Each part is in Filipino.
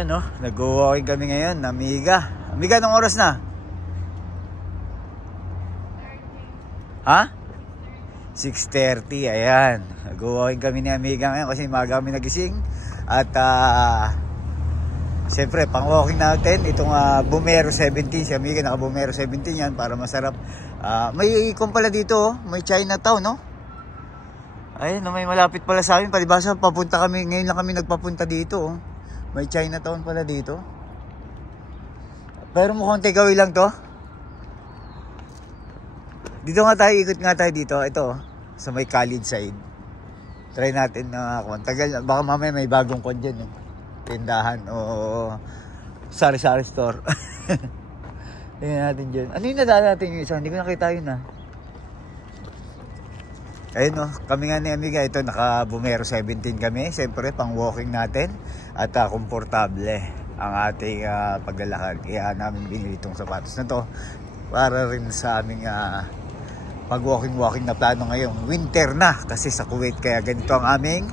Ayun no, nag-walking kami ngayon, Amiga. Amiga, anong oras na? Ha? 6:30, ayan. Nag-walking kami ni Amiga ngayon kasi maaga kami nagising. At siyempre, pang-walking natin, itong Bumero 17. Si Amiga naka-Bumero 17 yan para masarap. May ikon pala dito, oh. May Chinatown, no? Ayun, no, may malapit pala sa amin. Palibasa, papunta kami, ngayon lang kami nagpapunta dito, oh. May Chinatown pala dito. Pero mukhang takeaway lang to. Dito nga tayo, ikot nga tayo dito. Ito, sa may college side. Try natin na tagal. Baka mamaya may bagong kon dyan. Tindahan o sari-sari store. Tingnan natin dyan. Ano yung nadaan natin yung isa? Hindi ko nakita yun Ayun no, kami nga ni Amiga, ito naka-Bumero 17 kami. Siyempre, pang walking natin. At komportable ang ating paglalakad. Kaya namin binili itong sapatos na to. Para rin sa aming pag-walking na plano ngayong winter na. Kasi sa Kuwait, kaya ganito ang aming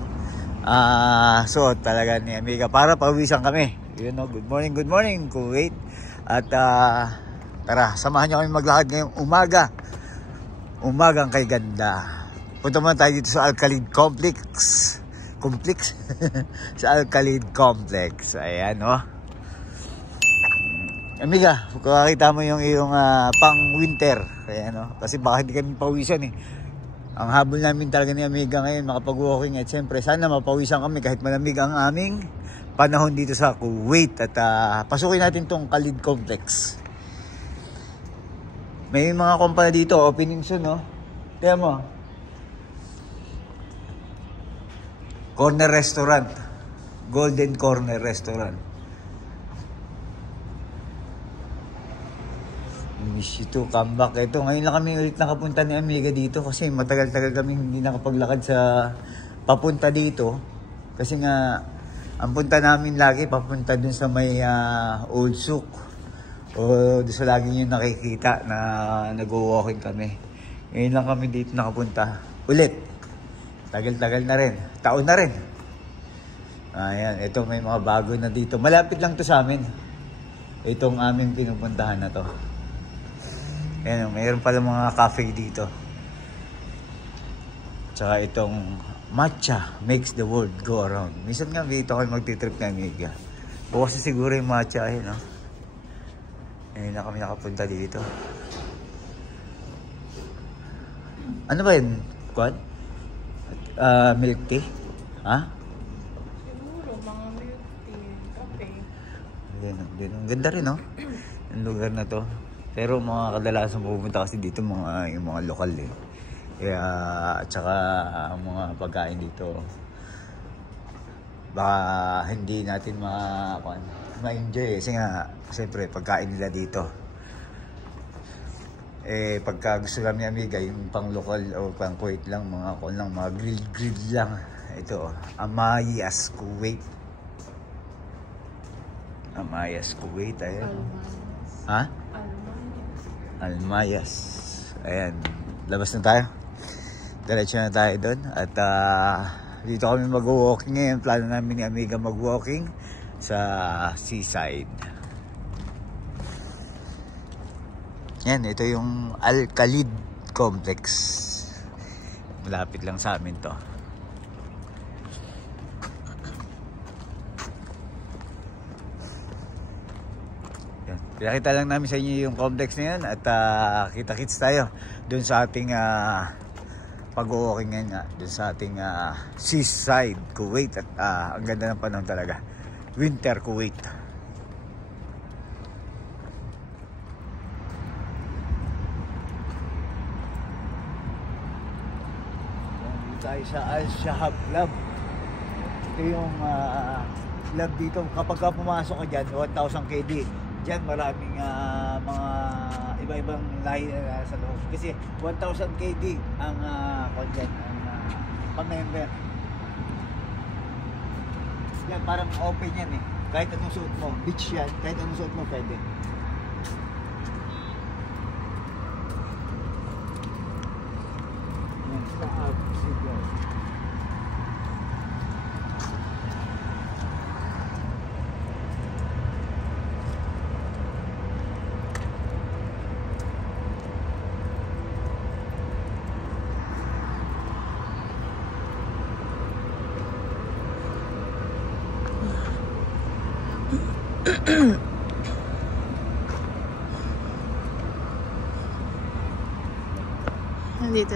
suot talaga ni Amiga. Para pawisan kami. You know, good morning Kuwait. At tara, samahan niyo kami maglakad ngayong umaga. Umagang kay ganda. Punta muna tayo dito sa Alcalid Complex. Sa Alcalid Complex. Ayan, oh. Amiga, kung kakita mo yung iyong pang winter. Ayan, oh. Kasi baka hindi kami pawisan eh. Ang habol namin talaga ni Amiga ngayon, makapag-walking. At siyempre, sana mapawisan kami kahit malamig ang aming panahon dito sa Kuwait. At pasukin natin tong Khalid Complex. May mga kumpanya dito, opening soon, no? Tignan mo. Corner Restaurant. Golden Corner Restaurant. Miss you to come back. Ito, ngayon lang kami ulit nakapunta ni Amiga dito kasi matagal-tagal kami hindi nakapaglakad sa papunta dito. Kasi nga, ang punta namin lagi papunta dun sa may Old Souk. O doon sa lagi nyo nakikita na nag-walking kami. Ngayon lang kami dito nakapunta. Ulit. Tagal-tagal na rin. Taon na rin. Ayan, ito may mga bago na dito. Malapit lang to sa amin. Itong aming pinupuntahan na to. Ayan, mayroon pala mga cafe dito. Tsaka itong matcha makes the world go around. Minsan nga dito ako magtitrip na Amiga. Bukas siguro yung matcha. Ayun, no? Ayun na kami nakapunta dito. Ano ba yun? Quad? Milk tea? Ha? Siguro, mga milk tea, kape. Ayan, ang ganda rin, no? Ang lugar na to. Pero mga kadalasan pupunta kasi dito yung mga lokal eh. Kaya, tsaka ang mga pagkain dito, baka hindi natin ma-enjoy eh. Kasi nga, siyempre, pagkain nila dito. Eh, pagka gusto lang ni Amiga, yung pang lokal o pang Kuwait lang, mga grill lang. Ito, Amayas Kuwait. Amayas Kuwait, ayan. Ha? Almayas. Ayan, labas na tayo. Diretso na tayo doon. At dito kami mag-walking ngayon. Plano namin ni Amiga mag-walking sa seaside. Yan, ito yung Alcalid Complex. Malapit lang sa amin to. Yan. Pinakita lang namin sa inyo yung complex na yan. At kita-kits tayo dun sa ating pag-walking ngayon nga. Dun sa ating seaside Kuwait. At ang ganda ng panahon talaga. Winter Kuwait. Tayo sa Al-Shahab Club. Ito yung club dito. Kapag pumasok ka dyan, 1,000 KD. Dyan maraming mga iba-ibang lahi na sa loob. Kasi 1,000 KD ang pang-member. Yan, parang open yan eh. Kahit anong suot mo, beach yan. Kahit anong suot mo, pwede. Yan, sa Siguro. Nandito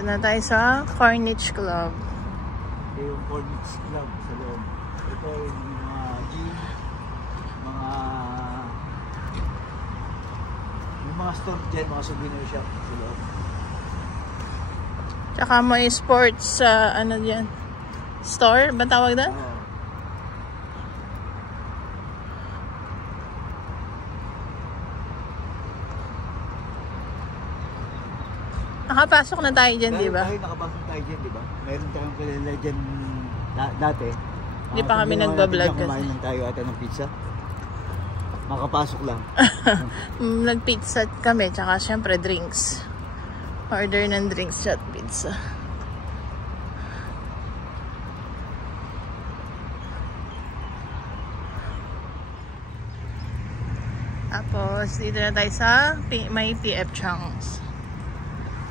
na tayo sa Corniche Club. Ito yung Corniche Club sa loob. Ito yung mga gym, mga store dyan, mga souvenir shop sa loob. Tsaka may sports sa ano dyan? Store? Ba tawag doon? Oo. Nakapasok na tayo dyan, di ba? Tayo nakapasok tayo dyan, di ba? Meron tayong kilala dyan dati. Di pa kami nagbablog kasi. Kumain lang tayo ata ng pizza. Makapasok lang. Nag-pizza kami, tsaka syempre drinks. Order ng drinks at pizza. Tapos, dito na tayo sa may PF Chang's.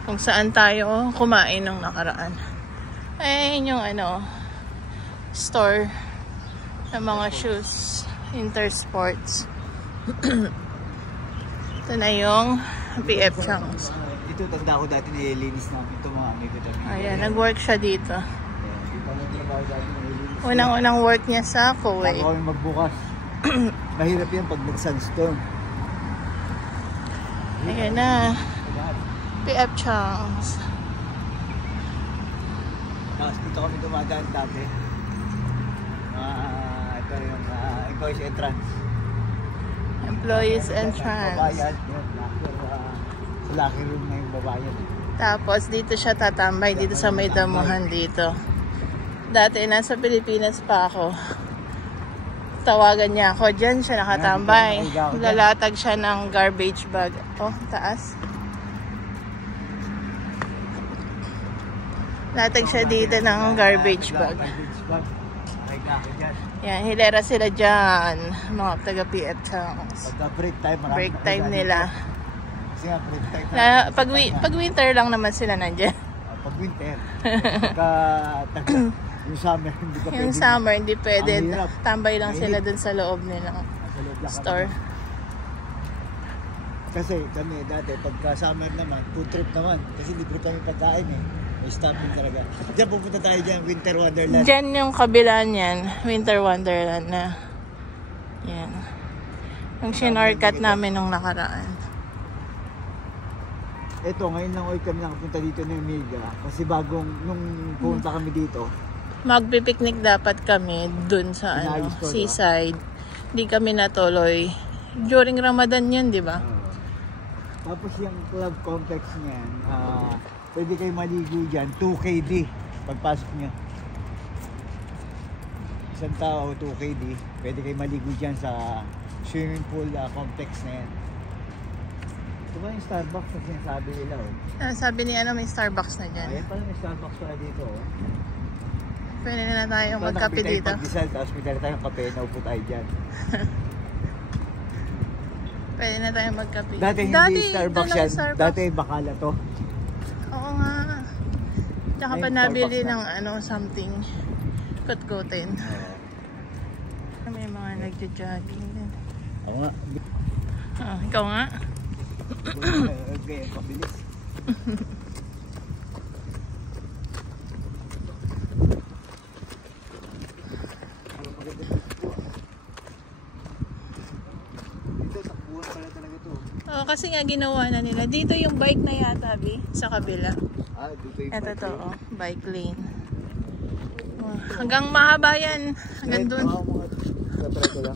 Kung saan tayo kumain nung nakaraan. Ayun yung ano, store ng mga shoes. Intersports. Ito na yung PF Chang's. Ito, tanda ko dati nililinis namin ito mga amigo namin. Ayan, nag-work siya dito. Ito nagtrabaho dati nililinis. Unang-unang work niya sa Kuwait. Bago kami magbukas. Mahirap yan pag nag-sunstorm. Ayan na. PF Chang's. Tapos dito kami dumadaan dati. Ito yung employees entrance. Employees entrance. Babayad. Sa locker room na yung babayad. Tapos dito siya tatambay. Dito sa may damuhan dito. Dati nasa Pilipinas pa ako. Tawagan niya ako. Diyan siya nakatambay. Lalatag siya ng garbage bag. Oh, taas. Latag siya dito ng garbage bag. Yan, hilera sila dyan. Mga taga PF Chang's. Pagka break time, Break time nila. Kasi nga break time. Pag winter lang naman sila nandyan. Pag winter. Pagka yung summer, hindi ka pwede. Yung summer, hindi pwede. Ang hirap. Tambay lang sila dun sa loob nilang Sa loob lang store. kami. Kasi kami dati, pagka summer naman, food trip naman. Kasi libre kami pagkain eh. May stopping talaga. Diyan pupunta tayo dyan, Winter Wonderland. Diyan yung kabila niyan, Winter Wonderland na. Yan. Yung shinorkat namin nung nakaraan. Ito, ngayon lang ulit kami nakapunta dito ng Mega. Kasi bagong, nung pumunta kami dito, Magpipiknik dapat kami dun sa ano, Inayos ko, seaside. Hindi kami natuloy. During Ramadan yun, di ba? tapos yung club complex niyan, pwede kayo maligo dyan, 2KD pagpasok nyo. Isang tao, 2KD, pwede kayo maligo dyan sa swimming pool complex na yan. Ito ba yung Starbucks na sinasabi nila? Sabi ni ano, may Starbucks na dyan. Ayan pala may Starbucks pala dito. Pwede na tayong magkape dito. Pag-disal, tapos pwede tayong kape, naupo tayo dyan. Pwede na tayong magkape. Dati hindi Starbucks yan, Starbucks. dati bakala to. Oo nga. Tsaka pa Ngayon, nabili Starbucks ng ano, something kut-kutin. May mga nagja-jogging din. Ako nga. Ikaw nga. Okay, pabilis. Kasi nga ginawa na nila. Dito yung bike na yata, Bi, sa kabila. Dito yung Ito to, oh, bike lane. Hanggang mahaba yan. Hanggang dun. Sabra ko lang.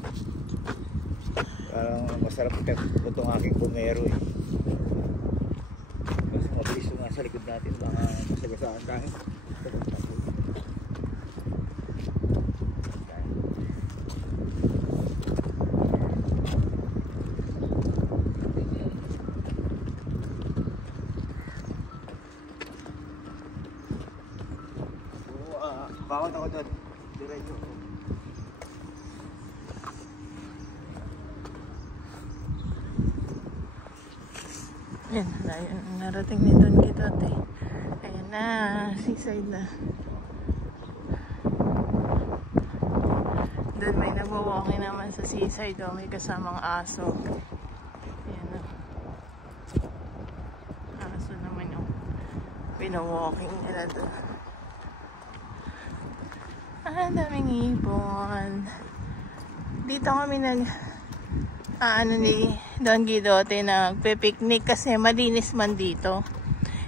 Parang masarap itong aking pumero eh. Kasi mabilis yung nasa likod natin. Baka masagasaan tayo. Bawat ako doon. Diretso. Yan, narating ni Don Quixote. Ayan na, seaside na. doon may nagwa-walking naman sa seaside. Oh. May kasamang aso. Ayan o. Aso naman yung pinawalking nila doon. Ang daming ibon. Dito kami ni Don Guidote nagpe-picnic kasi malinis man dito.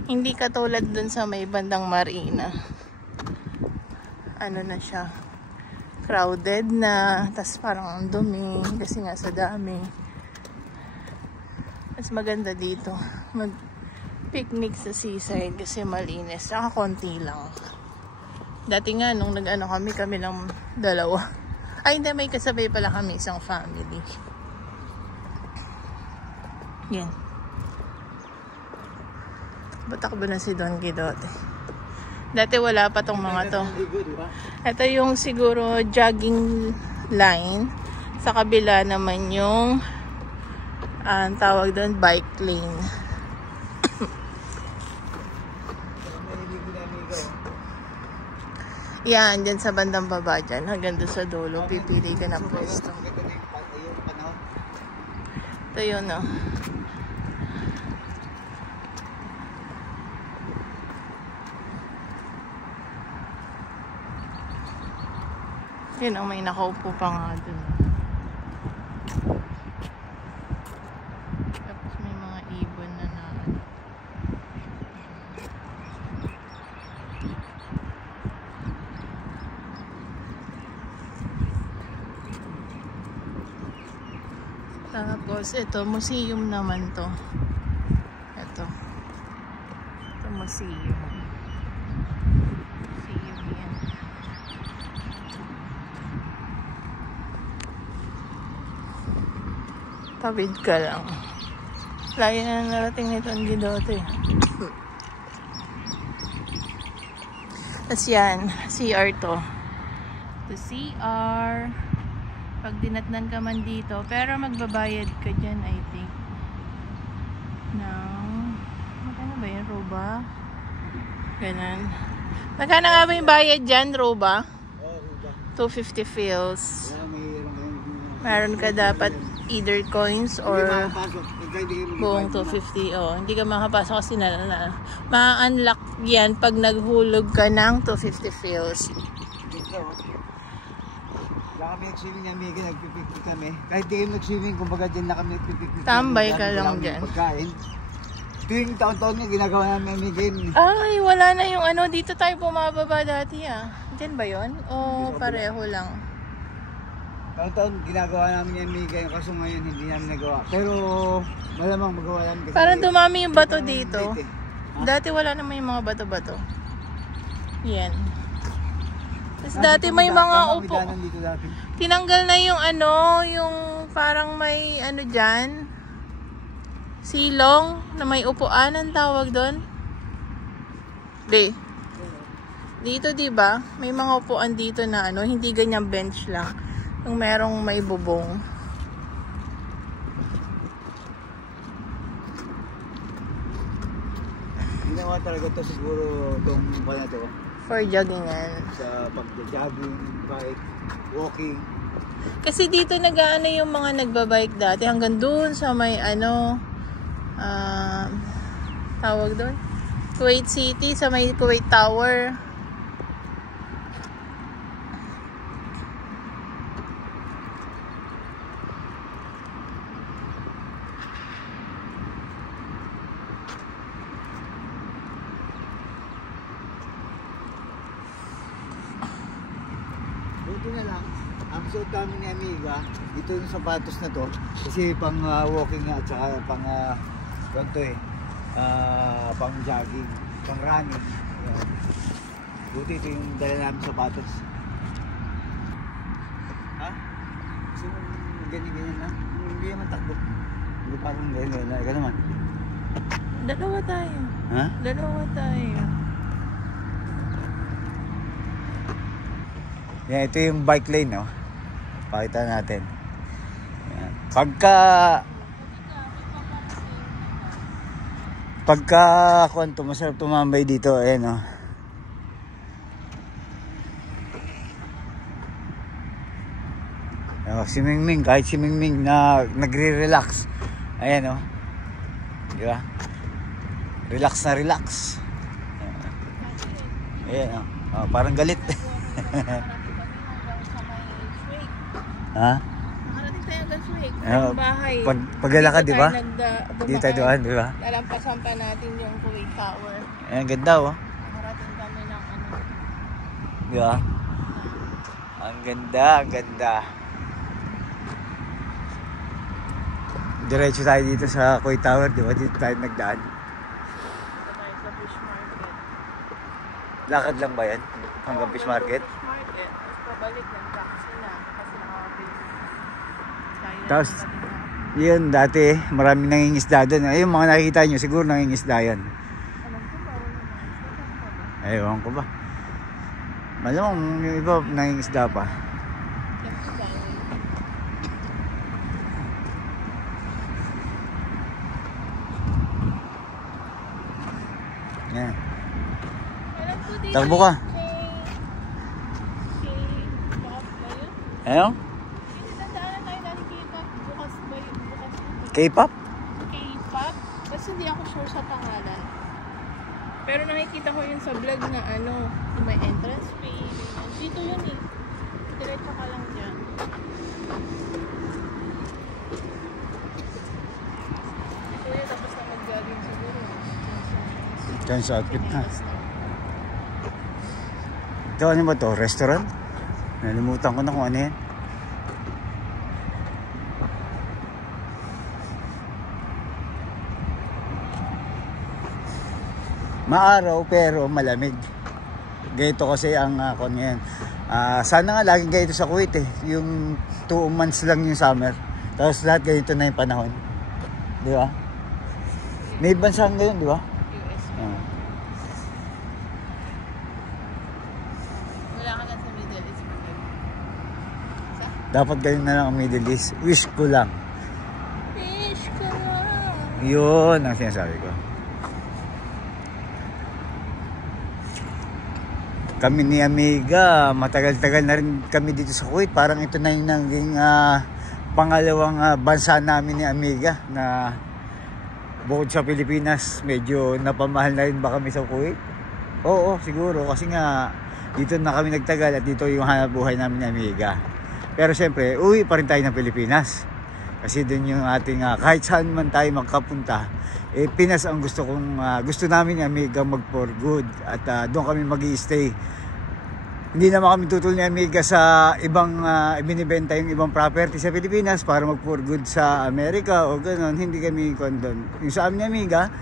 Hindi katulad dun sa may bandang Marina. Ano na siya, crowded na, tas parang ang dumi kasi nga sa dami. Mas maganda dito mag-picnic sa seaside kasi malinis, saka konti lang. Dati nga nung nag-ano kami lang dalawa. Ay hindi, may kasabay pala kami, isang family. Yan. Batakbo na si Don Guidote. Dati wala pa tong mga to. Ito yung siguro jogging line. Sa kabila naman yung tawag doon, bike lane. Yan, dyan sa bandang baba dyan. Hanggang doon sa dulo, pipili ka ng pwesto. Ito yun, no. Yun, oh, may nakaupo pa nga dun. Tapos may mga ibon na tapos ito, museum naman to. Ito museum. Yan. Tawid ka lang. Lagi na narating nito ang Guidote. Tapos yan, CR to. The CR. Pag dinatnan ka man dito, pero magbabayad ka dyan, I think. Magkano ba yun, Roba? Ganun. Magkano nga ba yung bayad dyan, Roba? 250 fills. Meron ka dapat either coins or buong 250. Oh, hindi ka makapasok kasi ma-unlock yan pag naghulog ka ng 250 fills. Kami nag-swimming na Mega, nagpipiknik kami. Kahit di kayo nag-swimming, kumbaga dyan na kami nagpipiknik. Tambay ka lang dyan. Pagkain. Tuwing taon-taon na ginagawa namin Mega. Ay, wala na yung ano. Dito tayo bumababa dati ah. Dyan ba yun? O pareho lang? Taon-taon ginagawa namin yung Mega. Kaso ngayon hindi namin nagawa. Pero malamang magawa namin kasi. Parang dumami yung bato dito. Dati wala naman yung mga bato-bato. Yan. Tapos dati may mga upo. Tinanggal na yung ano, yung parang may ano dyan. Silong na may upuan, ang tawag doon. Dito diba? May mga upuan dito na ano, hindi ganyang bench lang. Yung merong may bubong. Ginawa talaga to siguro itong pa na to. For joggingan. Sa pag-jogging, bike, walking. Kasi dito nag-aano yung mga nagbabike dati hanggang doon sa may ano tawag doon? Kuwait City, sa may Kuwait Tower. Buti na lang, ang suot namin ni Amiga, ito yung sapatos na to, kasi pang walking nga at saka pang pang jogging, pang running. Buti ito yung dala namin sapatos. Ha? Gusto mo ganyan-ganyan na? Hindi naman takbo. Hindi parang ganyan na. Ikaw naman. Dalawa tayo. Ha? Dalawa tayo. Yan, ito yung bike lane, no? Pakita natin. Yan. Pagka kwanto, masarap tumambay dito, ayan, no? Si Mingming, kahit si Mingming na nagre-relax. Ayan, oh. Di ba? Relax na relax. Ayan, oh. Parang galit. Ha? Nakarating tayo hanggang Swig. Ang bahay. Paglalakad, di ba? Dito tayo doon, di ba? Lalampasan pa natin yung Kuwait Tower. Ayan, ganda, oh. Nakarating kami ng ano. Di ba? Ang ganda, ang ganda. Diretso tayo dito sa Kuwait Tower, di ba? Dito tayo nagdaan. Dito tayo sa Fish Market. Lakad lang ba yan? Hanggang Fish Market? Fish Market. Tapos pabalik ng taxi na. Kasi nakapis. Tapos, yun, dati maraming nangingisda doon. Ayun, mga nakikita nyo, siguro nangingisda yan. Alam ko ba? Wala na. Ewan ko ba? Malamang yung iba nangingisda pa. Yan. Takbo ka. Ano? K-pop? K-pop? Kasi hindi ako sure sa pangalan. Pero nakikita ko yun sa vlog na ano, yung may entrance fee. Dito yun eh. Diretso ka lang dyan. Ito yun, tapos na mag-jogging siguro. Diyan sa outfit na. Ito ano ba to? Restaurant? Nalimutan ko na kung ano yan. Maaraw pero malamig. Ganito kasi ang kung yan. Sana nga laging ganito sa Kuwait eh. Yung 2 months lang yung summer. Tapos lahat ganito na yung panahon. Di ba? May bansang ngayon, di ba? US. Wala ka lang sa Middle East. Dapat ganyan na lang ang Middle East. Wish ko lang. Wish ko lang. Yun ang sinasabi ko. Kami ni Amiga, matagal-tagal na rin kami dito sa Kuwait. Parang ito na yung naging pangalawang bansa namin ni Amiga na bukod sa Pilipinas, medyo napamahal na rin ba kami sa Kuwait? Oo, siguro. Kasi nga, dito na kami nagtagal at dito yung hanap buhay namin ni Amiga. Pero siyempre, uwi pa rin tayo ng Pilipinas. Kasi dun yung ating, kahit saan man tayo magkapunta, Pinas ang gusto namin ni Amiga mag for good. At doon kami mag-i-stay. Hindi naman kami tutol ni Amiga sa ibang binibenta yung ibang property sa Pilipinas para mag for good sa Amerika o gano'n. Hindi kami condone. Yung sa amin ni Amiga,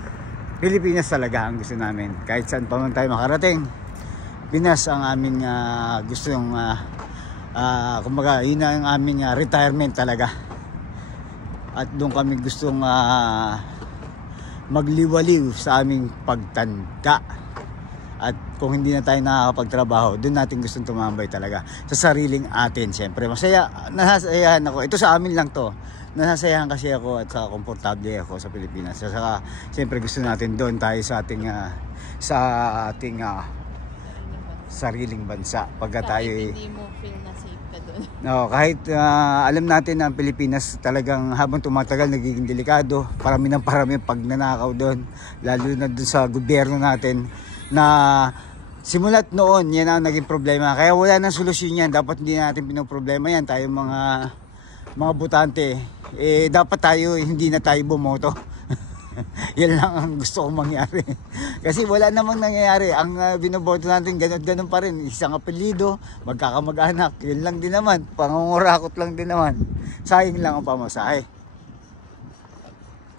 Pilipinas talaga ang gusto namin. Kahit saan pa man tayo makarating, Pinas ang aming gusto yung kumbaga yun ang aming retirement talaga. At doon kami gustong magliwaliw sa aming pagtanda. At kung hindi na tayo nakakapagtrabaho, doon natin gustong tumambay talaga sa sariling atin. Siyempre masaya, nasasayahan ako. Ito sa amin lang to. Nasasayahan kasi ako at komportable ako sa Pilipinas. Saka siyempre gusto natin doon tayo sa ating sariling bansa. Pagka tayo hindi mo feel na safe ka doon. No, kahit alam natin na ang Pilipinas talagang habang tumatagal nagiging delikado. Parami ng parami pag nanakaw doon. Lalo na doon sa gobyerno natin na simulat noon yan ang naging problema. Kaya wala nang solusyon yan. Dapat hindi natin pinoproblema yan. Tayo mga butante. Dapat tayo hindi na tayo bumoto. Yan lang ang gusto kong mangyari. Kasi wala namang nangyayari. Ang binoboto natin ganun pa rin. Isang apelyido, magkakamag-anak. Yun lang din naman. Pangungurakot lang din naman. Sayang lang ang pamasahe.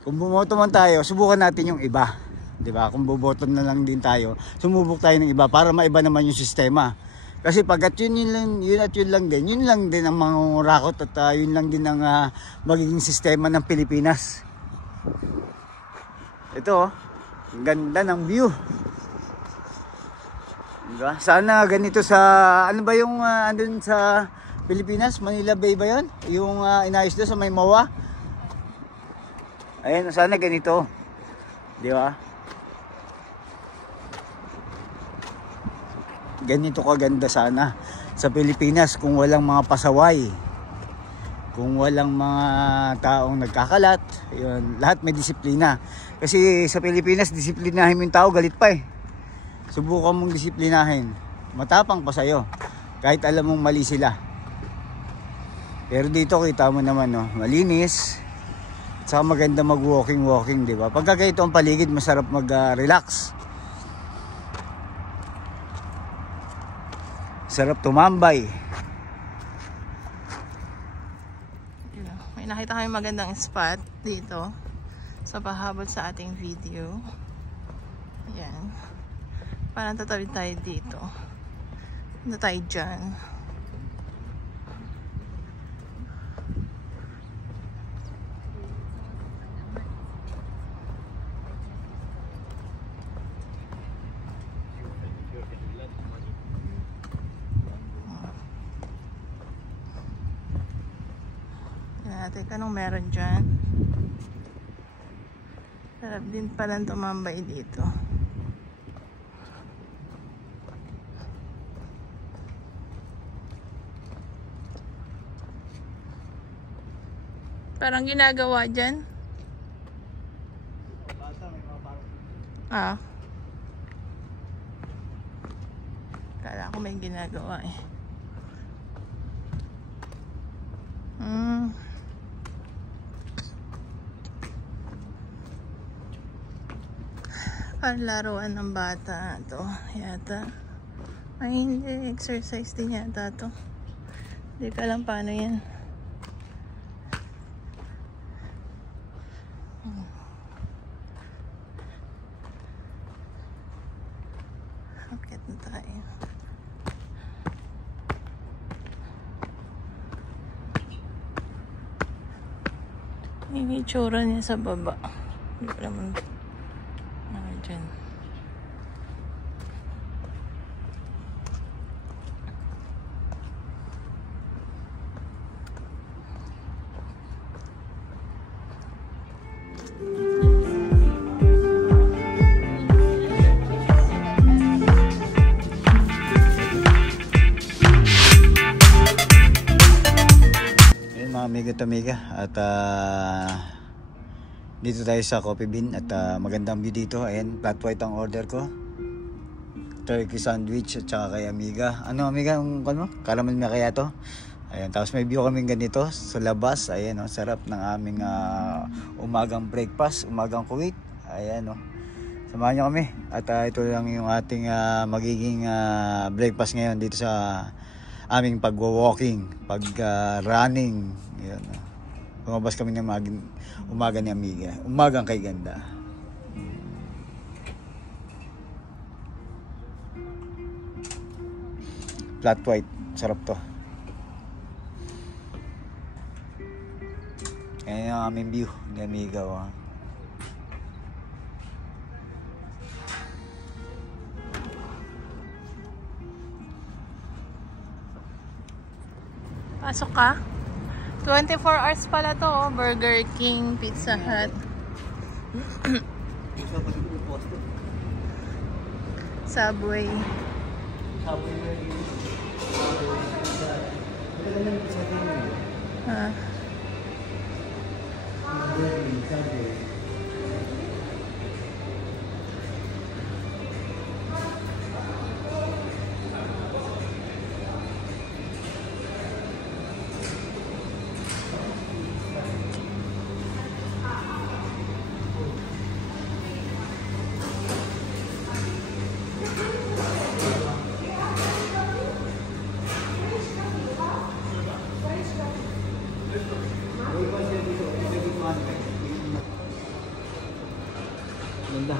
Kung bumoto man tayo, subukan natin yung iba. Diba? Kung buboto na lang din tayo, sumubok tayo ng iba para maiba naman yung sistema. Kasi pagkat yun lang din ang mangungurakot at yun lang din ang magiging sistema ng Pilipinas. Ito, ganda ng view. Diba? Sana ganito sa, ano ba yung andun sa Pilipinas? Manila Bay ba yun? Yung inayos doon sa may MOA? Ayan, sana ganito. Di ba? Ganito kaganda sana sa Pilipinas kung walang mga pasaway. kung walang mga taong nagkakalat, yun, lahat may disiplina. Kasi sa Pilipinas, disiplinahin mo yung tao, galit pa eh. Subukan mong disiplinahin, matapang pa sa'yo, kahit alam mong mali sila. Pero dito kita mo naman, no, malinis, at saka maganda mag-walking, di ba? Pagka ganito ang paligid, masarap mag-relax. Sarap tumambay. May nakita kami magandang spot dito sa pahabol sa ating video. Yan. Parang tatawid tayo dito. Punta tayo dyan. Teka, anong meron dyan? Sarap din palang tumambay dito. Parang ginagawa dyan. Ah. Kala ko may ginagawa eh. Laruan ng bata to yata. Ay hindi, exercise din yata to. Hindi ka alam paano yan. Akit na tayo. Yung itsura niya sa baba. Hindi pa naman dyan. Ayan mga amiga at amiga, at dito tayo sa Coffee Bean at magandang view dito. Ayan, flat white ang order ko. Turkey sandwich at saka kay amiga. Ano amiga, ang ano? Caramel macchiato. Ayan, tapos may view kaming ganito sa labas. Ayan, oh, sarap ng aming umagang breakfast, umagang Kuwait. Ayan, oh. Samahan niyo kami. At ito lang yung ating magiging breakfast ngayon dito sa aming pagwa-walking, pag-running. Ayan, oh. Lumabas kami ng umaga ni amiga. Umagang kay ganda. Flat white. Sarap to. Ayan yung aming view ni amiga. Oh. Pasok ka? 24 hours pala to, oh. Burger King, Pizza Hut. Subway. Ah. Ganda.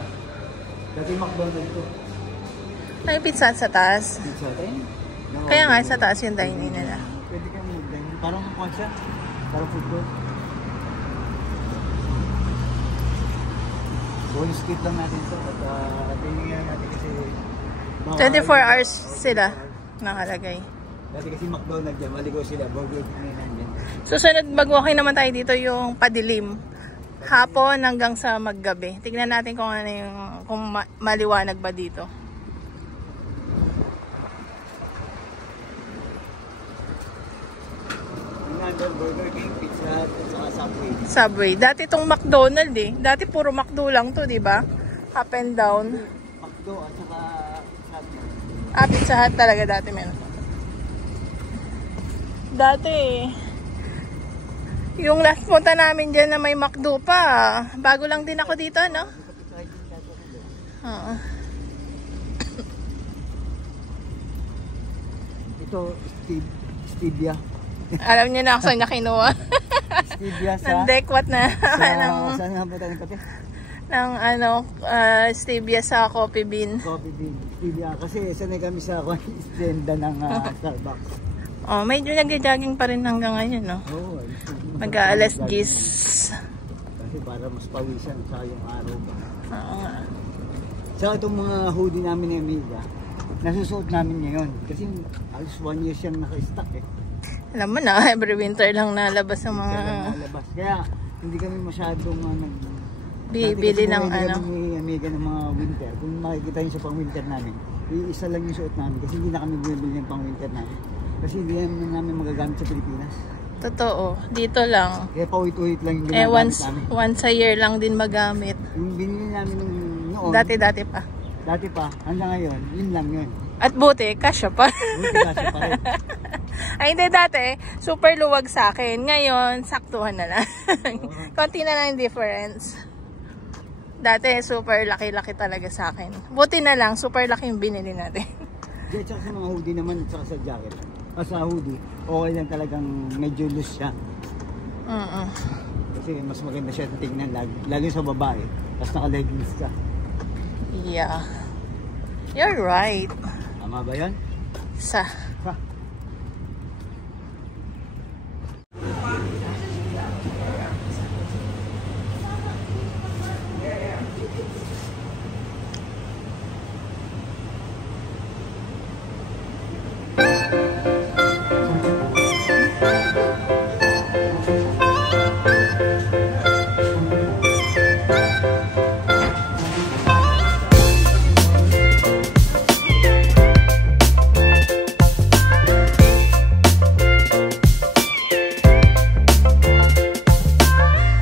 Dati McDonald's to. May pizza sa taas. Pizza tayo. Kaya nga sa taas yung dining nila. Pwede kang mag-dining. Parang konsya. Parang football. Bonus kit lang natin to. At tingnan natin kasi 24 hours sila nakalagay. Dati kasi McDonald's yan. Maligaw sila. Burger King na yan. Susunod mag-walking naman tayo dito yung padilim. Hapon hanggang sa maggabi. Tignan natin kung ano yung kung maliwanag ba dito. Tingnan doon, Burger King, Pizza Hut, at saka Subway. Subway. Dati itong McDonald's eh. Dati puro McDo lang to, di ba? Up and down. McDo at saka Subway. Pizza Hut talaga dati meron. Dati yung last punta namin dyan na may McDo pa. Bago lang din ako dito, no? Oo. Ito, Stevia. Alam niyo na ako saan niya kinuha. Stevia sa... Nandekwat na. Saan nga ba tayo ng kape? Ng stevia sa coffee bean. Coffee bean. Stevia. Kasi sanay kami sa stenda ng Starbucks. Oh, medyo nag-jogging pa rin hanggang ngayon, no? Oo. Mag-aalas 10. Kasi para mas pawisan sa yung araw ba. Oo nga. Sa itong mga hoodie namin ni Amiga, nasusuot namin ngayon. Kasi alos 1 year siyang naka-stock eh. Alam mo na, every winter lang nalabas ang mga... nalabas. Kaya hindi kami masyadong bibili ng ano. Ni Amiga ng mga winter. Kung makikita niyo sa pang-winter namin, isa lang yung suot namin. Kasi hindi na kami bumibili ng pang-winter namin. Kasi hindi namin magagamit sa Pilipinas. Totoo. Dito lang. Kaya paulit-ulit lang yung ginagamit namin. Once a year lang din magamit. Yung binili namin noon. Dati pa. Dati pa. Hanggang ngayon, yun lang yun. At buti, kasya pa. Buti kasya pa rin. Ay hindi, dati, super luwag sa akin. Ngayon, saktuhan na lang. Konti na lang yung difference. Dati, super laki-laki talaga sa akin. Buti na lang, super laki yung binili natin. At saka sa mga hoodie naman, at saka sa jacket. Sa hoodie, okay lang talagang medyo loose siya. Kasi mas maganda siya tingnan, lalo sa babae. Tapos naka-leggings ka. Yeah. You're right. Tama ba yan? Sa